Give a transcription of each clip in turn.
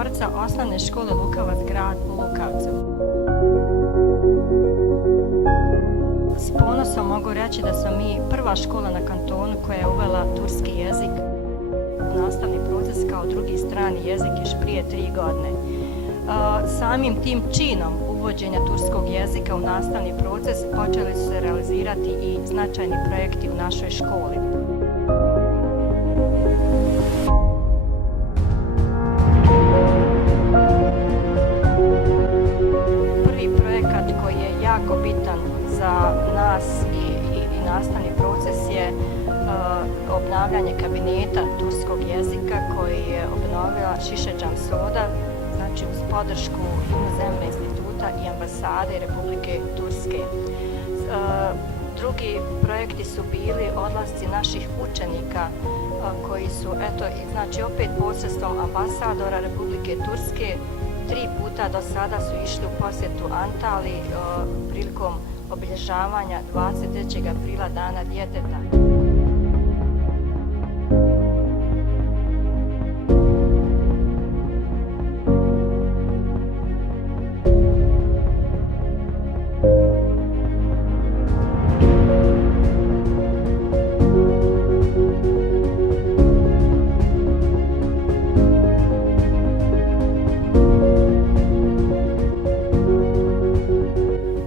petorca osnovne škole Lukavac grad u Lukavcu. S ponosom mogu reći da smo mi prva škola na kantonu koja je uvela turski jezik u nastavni proces kao drugi strani jezik još prije 3 godine. Samim tim činom uvođenja turskog jezika u nastavni proces počeli su se realizirati i značajni projekti u našoj školi. Prvi projekat koji je jako bitan za nas i nastavni proces je obnavljanje kabineta turskog jezika koji je obnovila Šišedžam Soda, znači uz podršku Inozemne instituta i ambasade Republike Turske. Drugi projekti su bili odlasci naših učenika koji su, znači opet posredstvom ambasadora Republike Turske 3 puta do sada su išli u posjetu Antaliji prilikom obilježavanja 23. aprila Dana djeteta.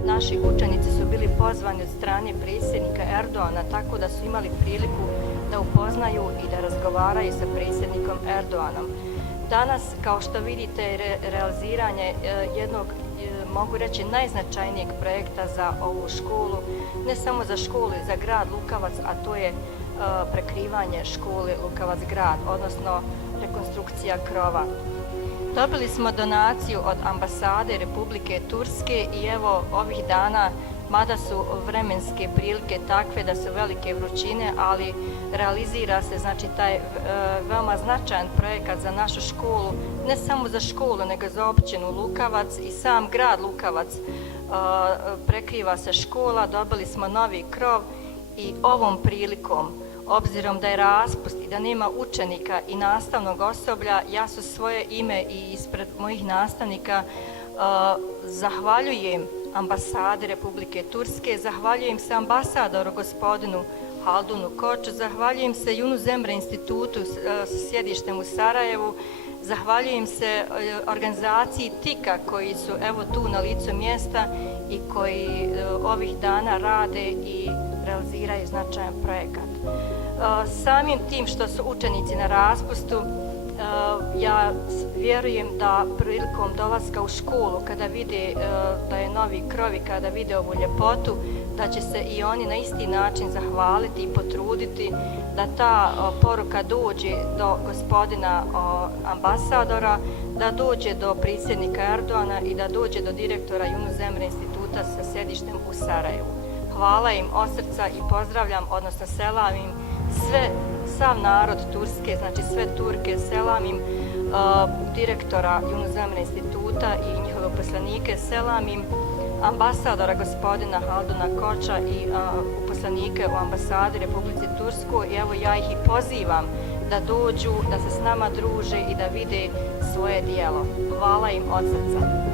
Naši učenici su bili pozvani od strane predsjednika Erdoana, tako da su imali priliku da upoznaju i da razgovaraju sa predsjednikom Erdoanom. Danas, kao što vidite, realiziranje jednog, mogu reći, najznačajnijeg projekta za ovu školu, ne samo za školu i za grad Lukavac, a to je prekrivanje škole Lukavac grad, odnosno rekonstrukcija krova. Dobili smo donaciju od ambasade Republike Turske i evo ovih dana, mada su vremenske prilike takve da su velike vrućine, ali realizira se znači taj veoma značajan projekat za našu školu, ne samo za školu nego za općinu Lukavac i sam grad Lukavac. Prekriva se škola, dobili smo novi krov i ovom prilikom, obzirom da je raspust i da nema učenika i nastavnog osoblja, ja su svoje ime i ispred mojih nastavnika zahvaljujem ambasadi Republike Turske, zahvaljujem se ambasadoru gospodinu Haldunu Koču, zahvaljujem se Inozemnom institutu sa sjedištem u Sarajevu, zahvaljujem se organizaciji TIKA koji su evo tu na licu mjesta i koji ovih dana rade i realiziraju značajan projekat. Samim tim što su učenici na raspustu, ja vjerujem da prilikom dolaska u školu, kada vide da je novi krov i kada vide ovu ljepotu, da će se i oni na isti način zahvaliti i potruditi da ta poruka dođe do gospodina ambasadora, da dođe do predsjednika Erdoana i da dođe do direktora Inozemnog instituta sa sjedištem u Sarajevu. Hvala im od srca i pozdravljam, odnosno selam im sav narod Turske, znači sve Turke, selam im direktora Inozemnog instituta i njihove uposlenike, selam im ambasadora gospodina Halduna Koča i uposlenike u ambasadi Republici Turskoj i evo ja ih i pozivam da dođu, da se s nama druže i da vide svoje djelo. Hvala im od srca.